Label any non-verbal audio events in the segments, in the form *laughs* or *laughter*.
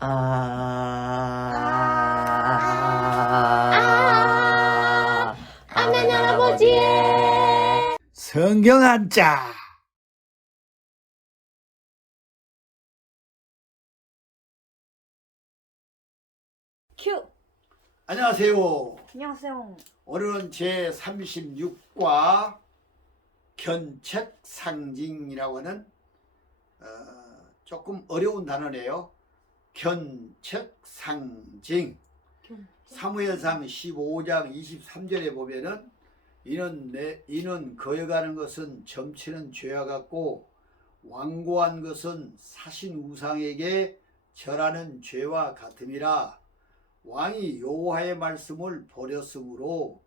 아. 하나님 할아버지의 성경 한 자. 큐. 안녕하세요. 안녕하세요. 오늘은 제 36과 견책 상징이라고 하는 어, 조금 어려운 단어네요. 견책 상징. 사무엘상 15장 23절에 보면은 이는 내 이는 거여가는 것은 점치는 죄와 같고 완고한 것은 사신 우상에게 절하는 죄와 같음이라 왕이 여호와의 말씀을 버렸으므로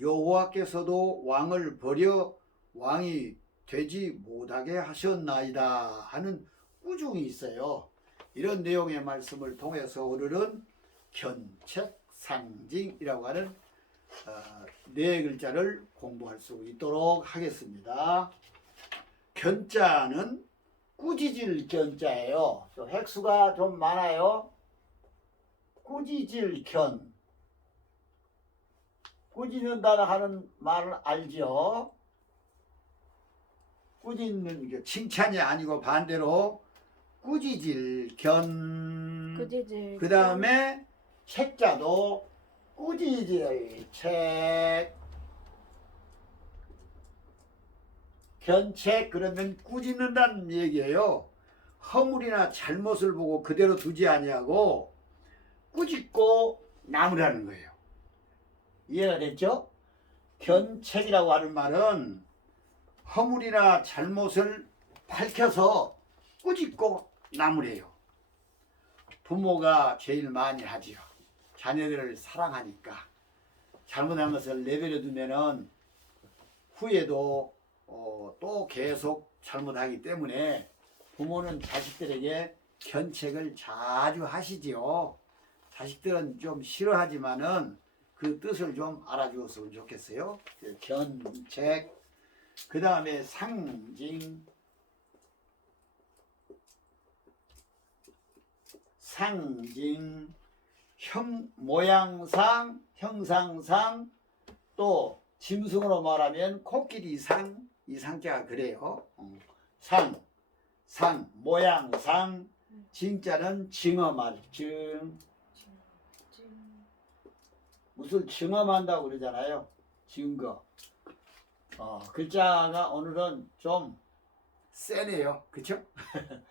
여호와께서도 왕을 버려 왕이 되지 못하게 하셨나이다 하는 꾸중이 있어요. 이런 내용의 말씀을 통해서 오늘은 견책 상징이라고 하는 어, 네 글자를 공부할 수 있도록 하겠습니다. 견자는 꾸짖을 견자예요. 또 획수가 좀 많아요. 꾸짖을 견. 꾸짖는다 하는 말을 알죠? 꾸짖는 게 칭찬이 아니고 반대로 꾸짖을 견. 꾸짖을. 그 다음에 책자도 꾸짖을 책. 견책 그러면 꾸짖는다는 얘기예요. 허물이나 잘못을 보고 그대로 두지 아니하고 꾸짖고 남으라는 거예요. 이해가 됐죠? 견책이라고 하는 말은 허물이나 잘못을 밝혀서 꾸짖고 남으래요. 부모가 제일 많이 하지요. 자녀들을 사랑하니까 잘못한 것을 내버려 두면은 후에도 어, 또 계속 잘못하기 때문에 부모는 자식들에게 견책을 자주 하시지요. 자식들은 좀 싫어하지만은 그 뜻을 좀 알아주었으면 좋겠어요. 그 견책. 그 다음에 상징. 상징. 형, 모양상, 형상상, 또 짐승으로 말하면 코끼리상, 이 상자가 그래요. 어. 상, 상, 모양상, 진짜는 징험할 증. 무슨 증험한다고 그러잖아요. 증거. 어, 글자가 오늘은 좀 세네요. 그쵸? *laughs*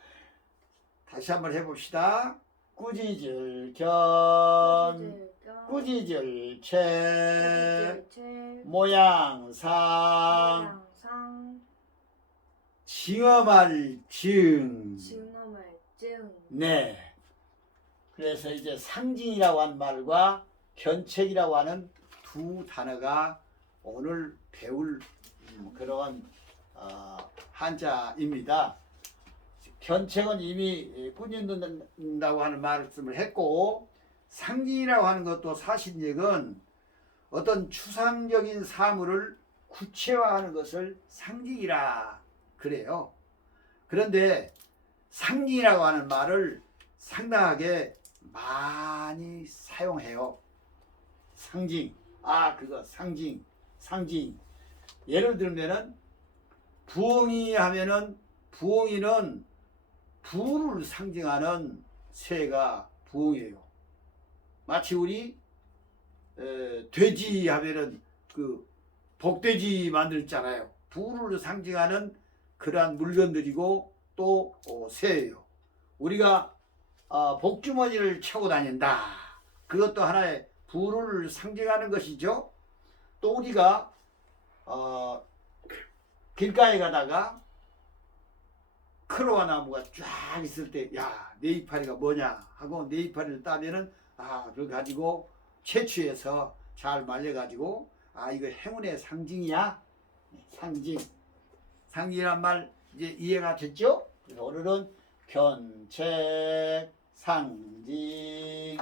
다시 한번 해봅시다. 꾸짖을 견, 꾸짖을 채, 모양상, 모양상 징험할 증. 증언할 증. 네. 그래서 이제 상징이라고 한 말과 견책이라고 하는 두 단어가 오늘 배울 음, 그러한 어, 한자입니다. 견책은 이미 꾸짖는다고 하는 말씀을 했고 상징이라고 하는 것도 사실적은 어떤 추상적인 사물을 구체화하는 것을 상징이라 그래요. 그런데 상징이라고 하는 말을 상당하게 많이 사용해요. 상징. 아, 그거 상징. 상징. 예를 들면은 부엉이 하면은 부엉이는 부를 상징하는 새가 부엉이에요. 마치 우리 에, 돼지 하면은 그 복돼지 만들잖아요. 부를 상징하는 그러한 물건들이고 또 어, 새예요. 우리가 어, 복주머니를 차고 다닌다. 그것도 하나의 부를 상징하는 것이죠. 또 우리가 어, 길가에 가다가 크로아 나무가 쫙 있을 때, 야, 내 이파리가 뭐냐 하고 내 이파리를 따면은 아, 그걸 가지고 채취해서 잘 말려가지고 아, 이거 행운의 상징이야. 네, 상징. 상징이란 말 이제 이해가 됐죠? 오늘은 견책 상징.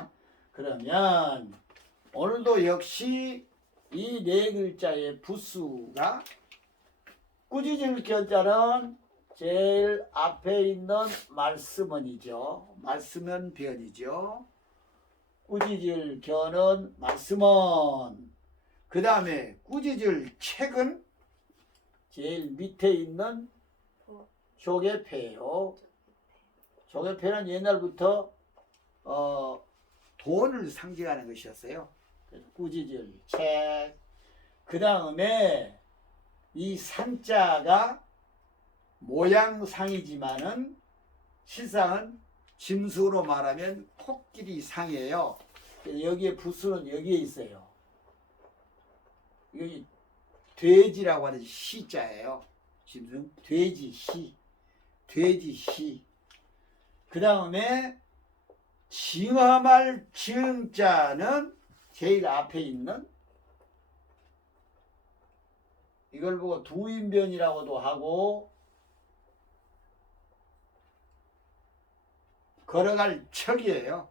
그러면 오늘도 역시 이 네 글자의 부수가 꾸짖을 견자는 제일 앞에 있는 말씀은이죠. 말씀은 변이죠. 꾸짖을 견은 말씀은 그 다음에 꾸짖을 책은 제일 밑에 있는 보- 조개패요. 조개패는 옛날부터 어, 돈을 상징하는 것이었어요. 꾸짖을 책. 그 다음에 이 산자가 모양상이지만은 실상은 짐수로 말하면 코끼리 상이에요. 여기에 부수는 여기에 있어요. 여기 돼지라고 하는 시자예요. 짐승 돼지 시, 돼지 시. 그 다음에 징함할 징자는 제일 앞에 있는 이걸 보고 두인변이라고도 하고 걸어갈 척이에요.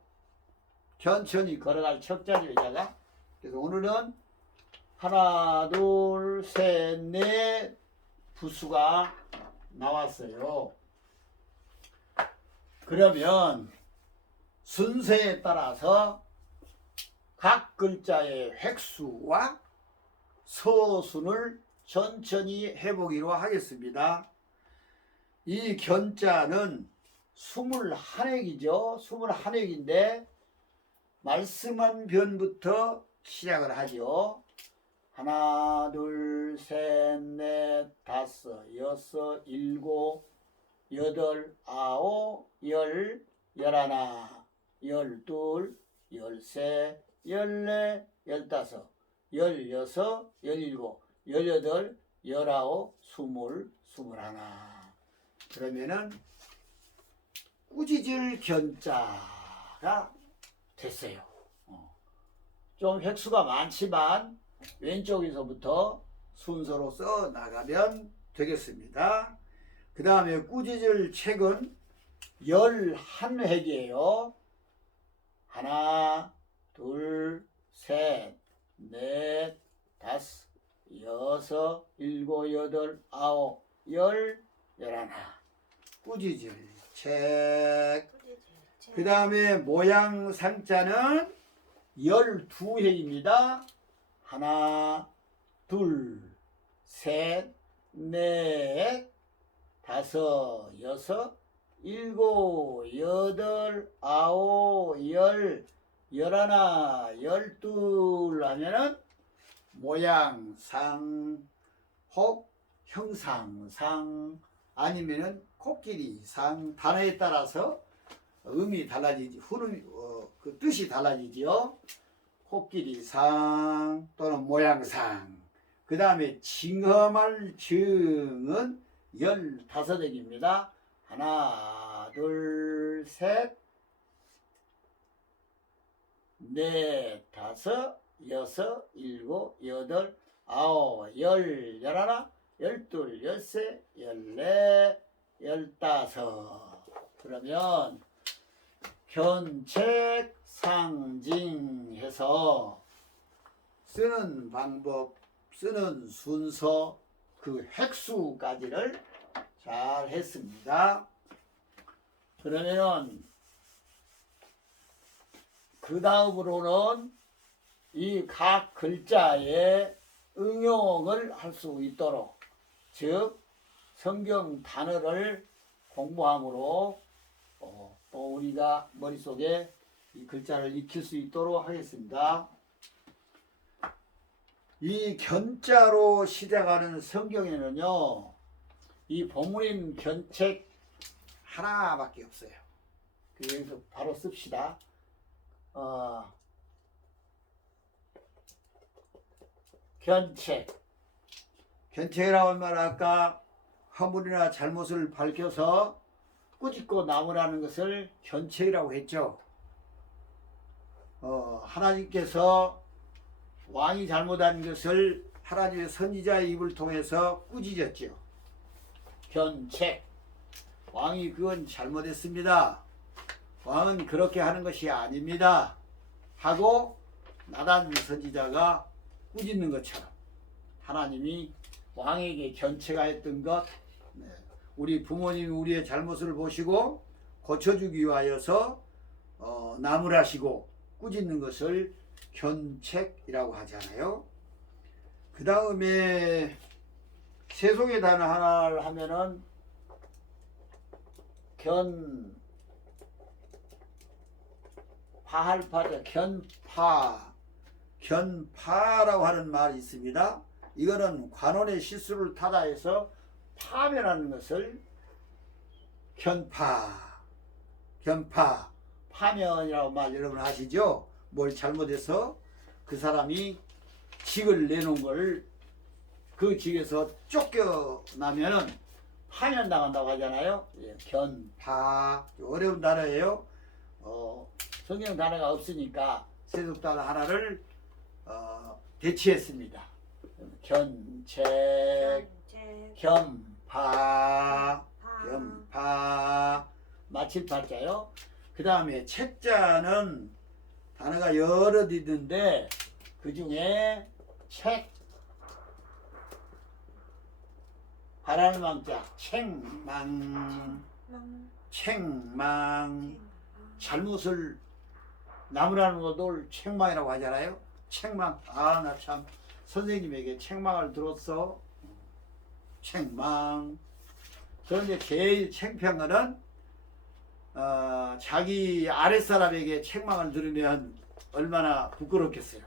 천천히 걸어갈 척자리 여자가. 그래서 오늘은 하나, 둘, 셋, 넷 부수가 나왔어요. 그러면 순서에 따라서 각 글자의 획수와 서순을 천천히 해보기로 하겠습니다. 이 견자는 21획이죠. 21획인데 말씀한 변부터 시작을 하죠. 하나, 둘, 셋, 넷, 다섯, 여섯, 일곱, 여덟, 아홉, 열, 열하나, 열둘, 열세, 열네, 열다섯, 열여섯, 열일곱, 열여덟, 열아홉, 스물, 스물하나. 그러면은 꾸짖을 견자가 됐어요. 어. 좀 획수가 많지만 왼쪽에서부터 순서로 써 나가면 되겠습니다. 그 다음에 꾸짖을 책은 11획이에요. 하나, 둘, 셋, 넷, 다섯, 여섯, 일곱, 여덟, 아홉, 열, 열하나. 꾸짖을 책. 그 다음에 모양 상자는 12획입니다. 하나, 둘, 셋, 넷, 다섯, 여섯, 일곱, 여덟, 아홉, 열, 열하나, 열둘 하면은 모양상, 혹 형상상, 아니면은 코끼리 상 단어에 따라서 음이 달라지지, 후는 어, 그 뜻이 달라지지요. 코끼리 상 또는 모양상. 그 다음에 징험할 증은 열다섯액입니다. 하나, 둘, 셋, 넷, 다섯, 여섯, 일곱, 여덟, 아홉, 열, 열하나, 열둘, 열세, 열네, 열다섯. 그러면 견책 상징해서 쓰는 방법, 쓰는 순서, 그 획수까지를 잘 했습니다. 그러면은 그 다음으로는 이 각 글자의 응용을 할 수 있도록 즉 성경 단어를 공부함으로 어, 또 우리가 머릿속에 이 글자를 익힐 수 있도록 하겠습니다. 이 견자로 시작하는 성경에는요, 이 본문인 견책 하나밖에 없어요. 그래서 바로 씁시다. 어, 견책. 견책이라고 하면 아까 화물이나 잘못을 밝혀서 꾸짖고 나무라는 것을 견책이라고 했죠. 어, 하나님께서 왕이 잘못한 것을 하나님의 선지자의 입을 통해서 꾸짖었죠. 견책. 왕이 그건 잘못했습니다. 왕은 그렇게 하는 것이 아닙니다. 하고 나단 선지자가 꾸짖는 것처럼 하나님이 왕에게 견체가 했던 것 네, 우리 부모님이 우리의 잘못을 보시고 고쳐주기 위하여서 어, 나무라시고 꾸짖는 것을 견책이라고 하잖아요. 그 다음에 세속의 단어 하나를 하면은 견 파할파죠 견파 견파라고 하는 말이 있습니다. 이거는 관원의 실수를 타다해서 파면하는 것을 견파 견파 파면이라고 말 여러분 아시죠? 뭘 잘못해서 그 사람이 직을 내놓은 걸 그 직에서 쫓겨나면은 파면 당한다고 하잖아요. 예, 견파 어려운 단어예요. 어, 성경 단어가 없으니까 세속 단어 하나를 어, 대치했습니다. 견책, 견파, 파 견파, 마칠 파자요. 그 다음에 책자는 단어가 여러 있는데 그 중에 책, 바라는 망자, 책망, 망. 책망, 잘못을 나무라는 것을 책망이라고 하잖아요. 책망. 아, 나 참 선생님에게 책망을 들었어. 책망. 그런데 제일 창피한 거는 어, 자기 아랫사람에게 책망을 들으면 얼마나 부끄럽겠어요.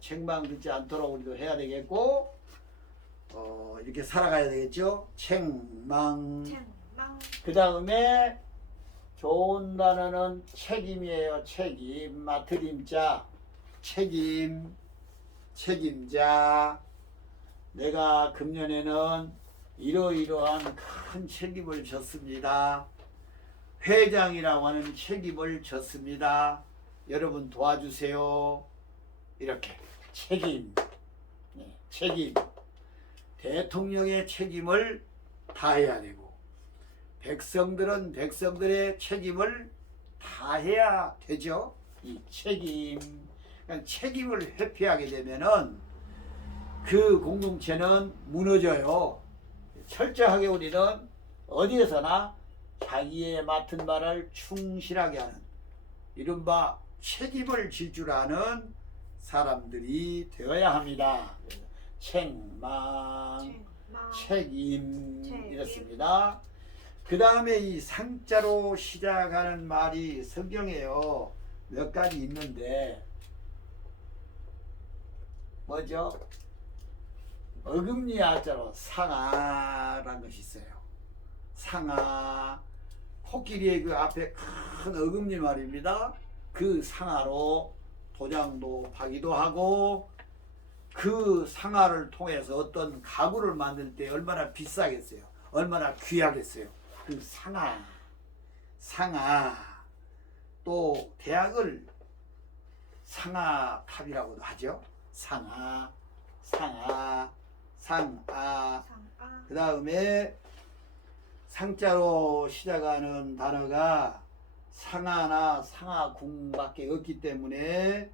책망 듣지 않도록 우리도 해야 되겠고 어, 이렇게 살아가야 되겠죠. 책망. 책망 그 다음에 좋은 단어는 책임이에요. 책임, 마트림자, 책임, 책임자. 내가 금년에는 이러이러한 큰 책임을 졌습니다. 회장이라고 하는 책임을 졌습니다. 여러분 도와주세요. 이렇게 책임, 네, 책임. 대통령의 책임을 다해야 되고 백성들은 백성들의 책임을 다해야 되죠. 이 책임, 책임을 회피하게 되면은 그 공동체는 무너져요. 철저하게 우리는 어디에서나 자기의 맡은 바를 충실하게 하는 이른바 책임을 질 줄 아는 사람들이 되어야 합니다. 책망, 책망 책임 책임. 이렇습니다. 그 다음에 이 상자로 시작하는 말이 성경에요 몇 가지 있는데 뭐죠? 어금니 아자로 상아라는 것이 있어요. 상아 코끼리의 그 앞에 큰 어금니 말입니다. 그 상아로 도장도 파기도 하고 그 상아를 통해서 어떤 가구를 만들 때 얼마나 비싸겠어요. 얼마나 귀하겠어요. 그 상아, 상아. 또 대학을 상아탑이라고도 하죠. 상아, 상아, 상아. 상아 그 다음에 상자로 시작하는 단어가 상하나 상하궁밖에 없기 때문에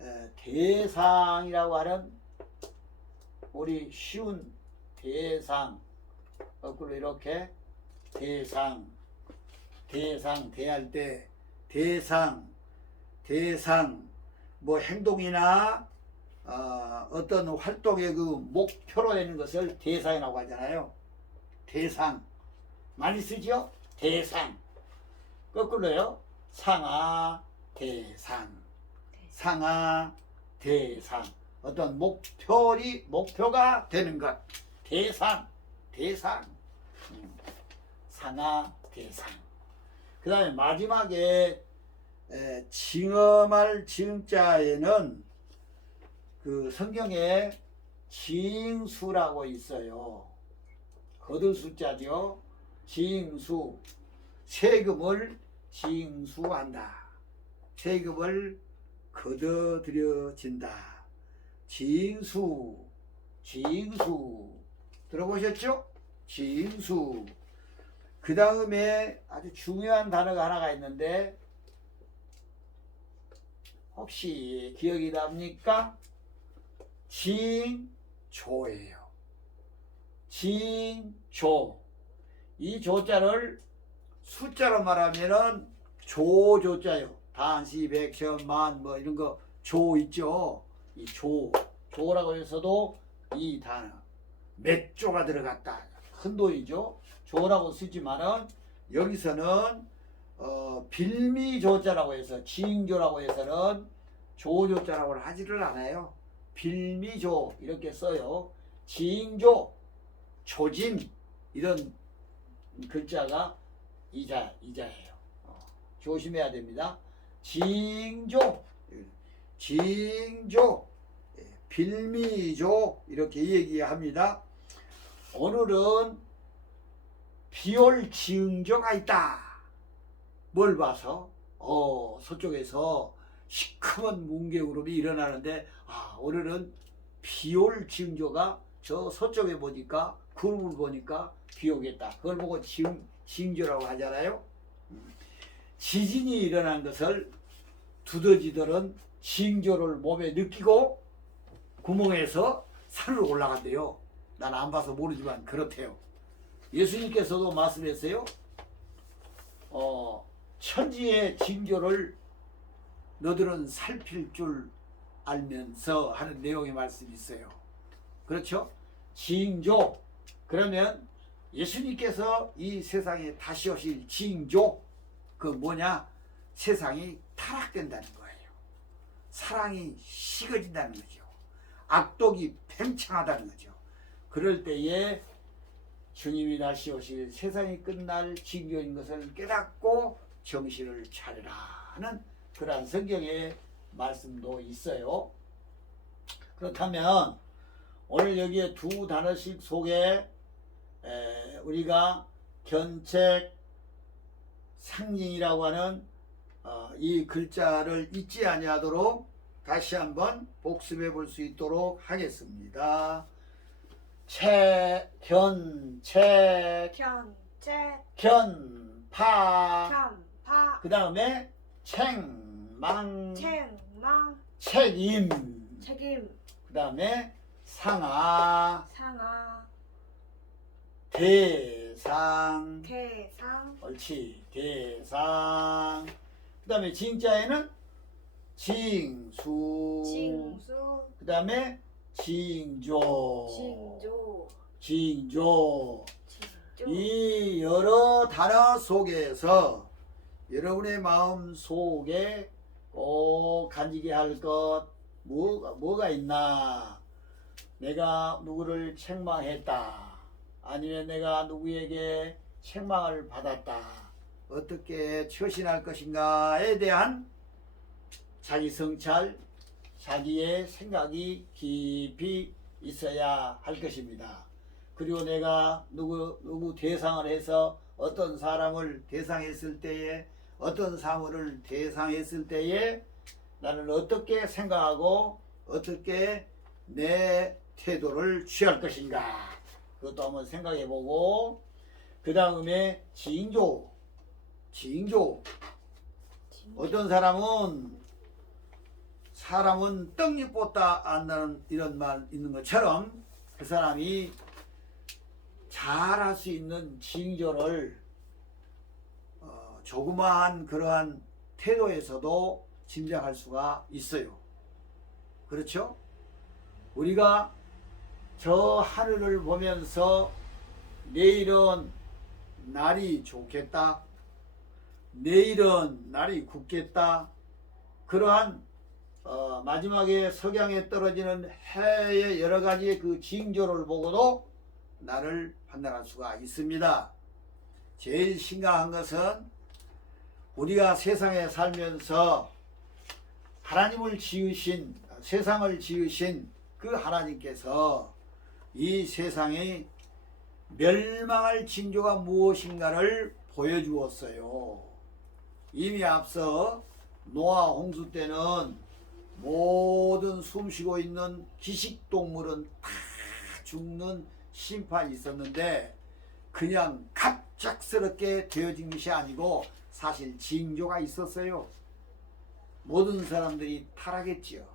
에, 대상이라고 하는 우리 쉬운 대상 거꾸로 이렇게 대상 대상 대할 때 대상 대상 뭐 행동이나 어, 어떤 활동의 그 목표로 되는 것을 대상이라고 하잖아요. 대상. 많이 쓰죠? 대상. 거꾸로요. 상하 대상. 상하 대상. 어떤 목표리 목표가 되는 것. 대상. 대상. 음, 상하 대상. 그 다음에 마지막에 에, 징험할 징자에는 그 성경에 징수라고 있어요 거둘 숫자죠 징수 세금을 징수한다 세금을 거둬들여진다. 징수, 징수. 들어보셨죠? 징수. 그 다음에 아주 중요한 단어가 하나가 있는데, 혹시 기억이 납니까? 징조예요. 징조. 이 조자를 숫자로 말하면은 조조자요. 단시, 백, 천, 만, 뭐 이런 거 조 있죠. 이 조, 조라고 해서도 이 단어 몇 조가 들어갔다. 큰 돈이죠. 조라고 쓰지만은 여기서는 어, 빌미조자라고 해서 징조라고 해서는 조조자라고 하지를 않아요. 빌미조 이렇게 써요. 징조, 조짐 이런 글자가 이자 이자예요. 어, 조심해야 됩니다. 징조, 징조, 예, 빌미조 이렇게 얘기합니다. 오늘은 비올 징조가 있다. 뭘 봐서? 어, 서쪽에서 시커먼 뭉게구름이 일어나는데 아, 오늘은 비올 징조가 저 서쪽에 보니까 구름을 보니까 비 오겠다. 그걸 보고 징, 징조라고 하잖아요. 음. 지진이 일어난 것을 두더지들은 징조를 몸에 느끼고 구멍에서 산으로 올라간대요. 난 안 봐서 모르지만 그렇대요. 예수님께서도 말씀했어요. 어, 천지의 징조를 너들은 살필 줄 알면서 하는 내용의 말씀이 있어요. 그렇죠? 징조. 그러면 예수님께서 이 세상에 다시 오실 징조. 그 뭐냐? 세상이 타락된다는 거예요. 사랑이 식어진다는 거죠. 악독이 팽창하다는 거죠. 그럴 때에 주님이 다시 오실 세상이 끝날 징조인 것을 깨닫고 정신을 차려라 하는 그러한 성경의 말씀도 있어요. 그렇다면 오늘 여기에 두 단어씩 속에 에, 우리가 견책 상징이라고 하는 어, 이 글자를 잊지 아니하도록 다시 한번 복습해 볼 수 있도록 하겠습니다. 채, 견, 채, 견책 견파. 견 파 그 다음에 챙 망, 책망 책임. 책임 그 다음에 상하, 상하 대상. 대상 옳지. 대상. 그 다음에 징자에는 징수. 징수 그 다음에 징조. 징조 징조. 징조 이 여러 단어 속에서 여러분의 마음 속에 꼭 간직해야 할것 뭐가, 뭐가 있나? 내가 누구를 책망했다. 아니면 내가 누구에게 책망을 받았다. 어떻게 처신할 것인가에 대한 자기 성찰, 자기의 생각이 깊이 있어야 할 것입니다. 그리고 내가 누구 누구 대상을 해서 어떤 사람을 대상했을 때에 어떤 사물을 대상했을 때에 나는 어떻게 생각하고 어떻게 내 태도를 취할 것인가. 그것도 한번 생각해 보고 그 다음에 징조 징조. 어떤 사람은 사람은 떡잎 뽑다 안다는 이런 말 있는 것처럼 그 사람이 잘할 수 있는 징조를 어, 조그마한 그러한 태도에서도 짐작할 수가 있어요. 그렇죠? 우리가 저 하늘을 보면서 내일은 날이 좋겠다. 내일은 날이 굳겠다. 그러한 어, 마지막에 석양에 떨어지는 해의 여러 가지의 그 징조를 보고도 나를 판단할 수가 있습니다. 제일 심각한 것은 우리가 세상에 살면서 하나님을 지으신 세상을 지으신 그 하나님께서 이 세상에 멸망할 징조가 무엇인가를 보여주었어요. 이미 앞서 노아 홍수 때는 모든 숨쉬고 있는 기식 동물은 다 죽는 심판이 있었는데 그냥 갑작스럽게 되어진 것이 아니고 사실 징조가 있었어요. 모든 사람들이 타락했지요.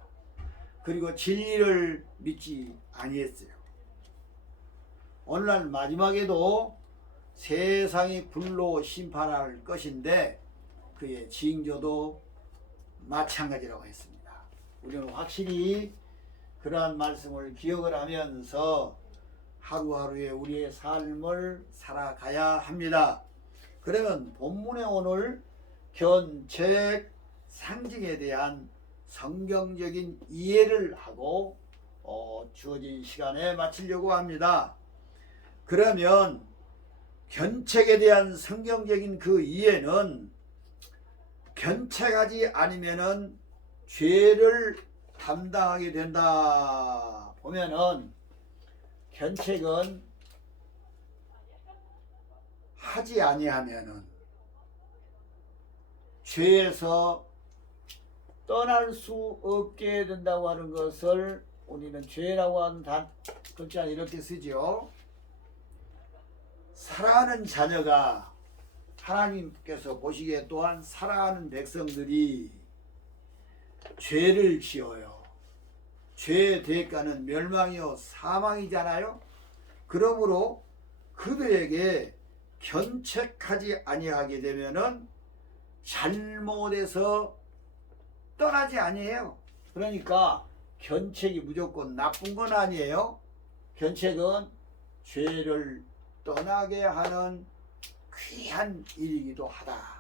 그리고 진리를 믿지 아니했어요. 오늘날 마지막에도 세상이 불로 심판할 것인데 그의 징조도 마찬가지라고 했습니다. 우리는 확실히 그러한 말씀을 기억을 하면서 하루하루의 우리의 삶을 살아가야 합니다. 그러면 본문에 오늘 견책 상징에 대한 성경적인 이해를 하고 어, 주어진 시간에 마치려고 합니다. 그러면 견책에 대한 성경적인 그 이해는 견책하지 않으면은 죄를 담당하게 된다. 보면은 견책은 하지 아니하면은 죄에서 떠날 수 없게 된다고 하는 것을 우리는 죄라고 하는 단 글자 이렇게 쓰죠. 사랑하는 자녀가 하나님께서 보시기에 또한 사랑하는 백성들이 죄를 지어요. 죄의 대가는 멸망이요 사망이잖아요. 그러므로 그들에게 견책하지 아니하게 되면은 잘못해서 떠나지 아니에요. 그러니까 견책이 무조건 나쁜 건 아니에요. 견책은 죄를 떠나게 하는 귀한 일이기도 하다.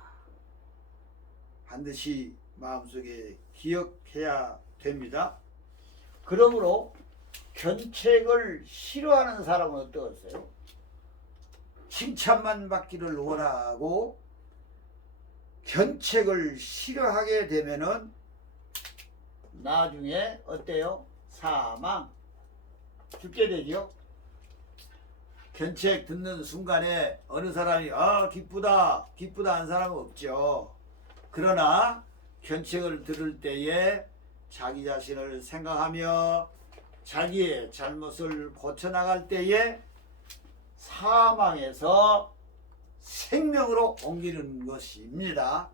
반드시 마음속에 기억해야 됩니다. 그러므로 견책을 싫어하는 사람은 어떠겠어요? 칭찬만 받기를 원하고 견책을 싫어하게 되면은 나중에 어때요? 사망 죽게 되죠. 견책 듣는 순간에 어느 사람이 아 기쁘다 기쁘다 한 사람은 없죠. 그러나 견책을 들을 때에 자기 자신을 생각하며 자기의 잘못을 고쳐 나갈 때에 사망에서 생명으로 옮기는 것입니다.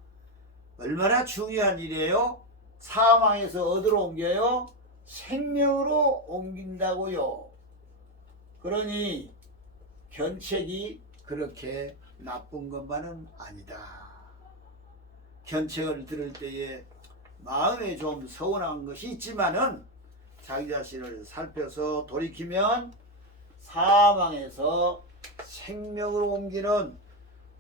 얼마나 중요한 일이에요? 사망에서 어디로 옮겨요? 생명으로 옮긴다고요. 그러니 견책이 그렇게 나쁜 것만은 아니다. 견책을 들을 때에 마음에 좀 서운한 것이 있지만은 자기 자신을 살펴서 돌이키면 사망에서 생명으로 옮기는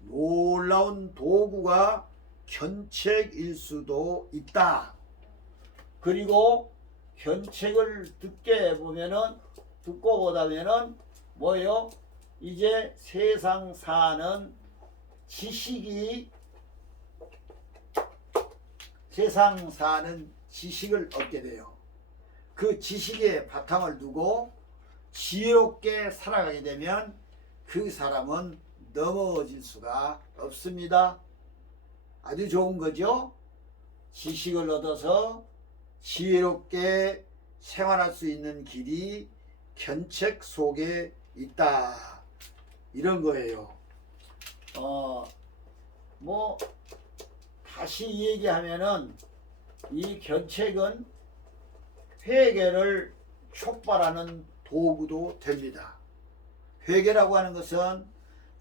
놀라운 도구가 견책일 수도 있다. 그리고 견책을 듣게 보면은 듣고 보다면은 뭐요? 이제 세상 사는 지식이 세상 사는 지식을 얻게 돼요. 그 지식에 바탕을 두고 지혜롭게 살아가게 되면 그 사람은 넘어질 수가 없습니다. 아주 좋은 거죠? 지식을 얻어서 지혜롭게 생활할 수 있는 길이 견책 속에 있다. 이런 거예요. 어, 뭐, 다시 얘기하면은 이 견책은 회개를 촉발하는 도구도 됩니다. 회개라고 하는 것은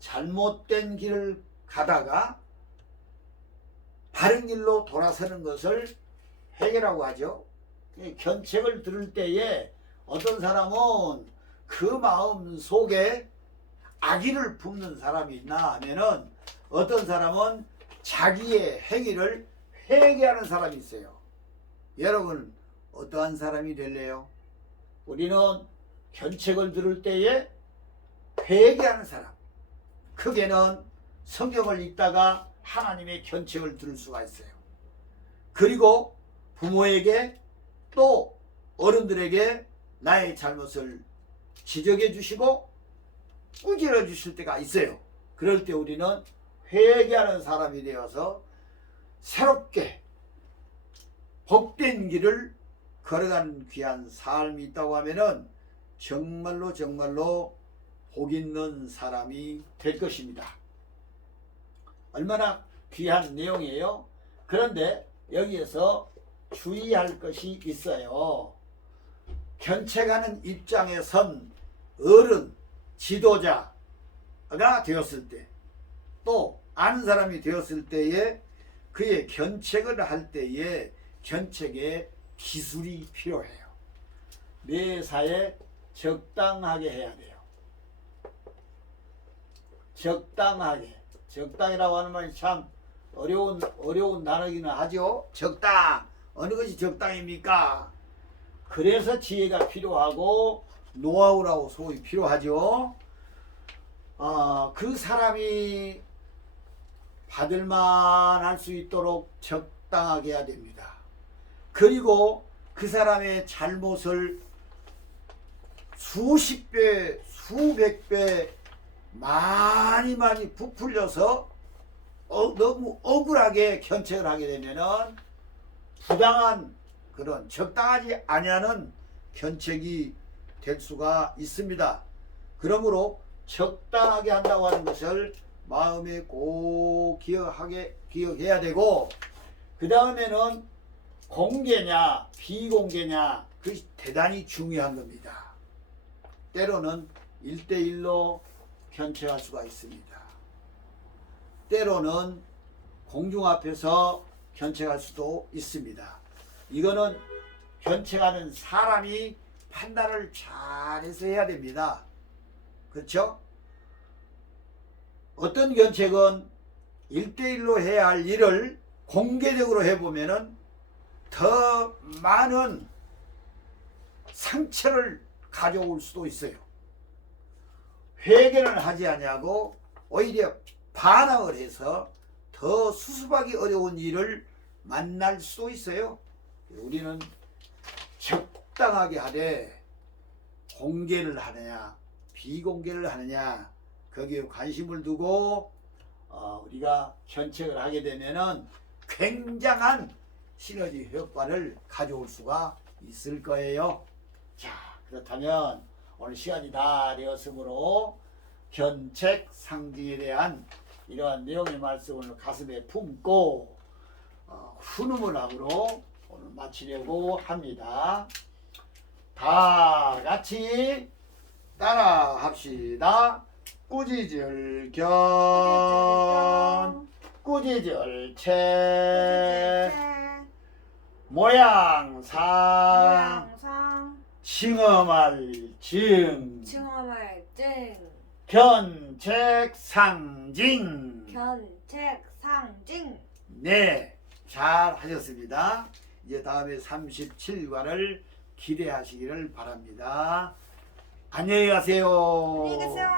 잘못된 길을 가다가 바른 길로 돌아서는 것을 회개라고 하죠. 이 견책을 들을 때에 어떤 사람은 그 마음 속에 악의를 품는 사람이 있나 하면은 어떤 사람은 자기의 행위를 회개하는 사람이 있어요. 여러분 어떠한 사람이 될래요? 우리는 견책을 들을 때에 회개하는 사람. 크게는 성경을 읽다가 하나님의 견책을 들을 수가 있어요. 그리고 부모에게 또 어른들에게 나의 잘못을 지적해 주시고 꾸짖어 주실 때가 있어요. 그럴 때 우리는 회개하는 사람이 되어서 새롭게 복된 길을 걸어가는 귀한 삶이 있다고 하면은 정말로 정말로 복 있는 사람이 될 것입니다. 얼마나 귀한 내용이에요. 그런데 여기에서 주의할 것이 있어요. 견책하는 입장에 선 어른, 지도자, 견책자가 되었을 때, 또 아는 사람이 되었을 때에 그의 견책을 할 때에 견책의 기술이 필요해요. 매사에 적당하게 해야 돼요. 적당하게. 적당이라고 하는 말이 참 어려운 어려운 단어기는 하죠. 적당. 어느 것이 적당입니까? 그래서 지혜가 필요하고 노하우라고 소위 필요하죠. 어, 그 사람이 받을만 할 수 있도록 적당하게 해야 됩니다. 그리고 그 사람의 잘못을 수십 배, 수백 배 많이 많이 부풀려서 어, 너무 억울하게 견책을 하게 되면은 부당한 그런 적당하지 아니하는 견책이 될 수가 있습니다. 그러므로 적당하게 한다고 하는 것을 마음에 꼭 기억하게 기억해야 되고 그 다음에는 공개냐 비공개냐 그것이 대단히 중요한 겁니다. 때로는 일대일로 견책할 수가 있습니다. 때로는 공중 앞에서 견책할 수도 있습니다. 이거는 견책하는 사람이 판단을 잘해서 해야 됩니다. 그렇죠? 어떤 견책은 일대일로 해야 할 일을 공개적으로 해보면은 더 많은 상처를 가져올 수도 있어요. 회개는 하지 아니하고 오히려 반항을 해서 더 수습하기 어려운 일을 만날 수도 있어요. 우리는 적당하게 하되 공개를 하느냐 비공개를 하느냐 거기에 관심을 두고 어, 우리가 견책을 하게 되면은 굉장한 시너지 효과를 가져올 수가 있을 거예요. 자 그렇다면 오늘 시간이 다 되었으므로 견책 상징에 대한 이러한 내용의 말씀을 가슴에 품고 어, 훈음을함으로 오늘 마치려고 합니다. 다 같이 따라 합시다. 꾸지절 견 꾸지절 채. 모양상. 모양상 징험할 증 증험할 증 견책 상징. 견책 상징. 네, 잘 하셨습니다. 이제 다음에 37관을 기대하시기를 바랍니다. 안녕히 가세요. 안녕히 계세요.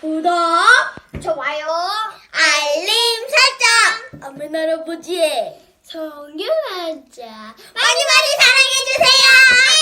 구독, 좋아요, 알림 설정, 어머나 할아버지 정규회자 많이 많이 사랑해주세요.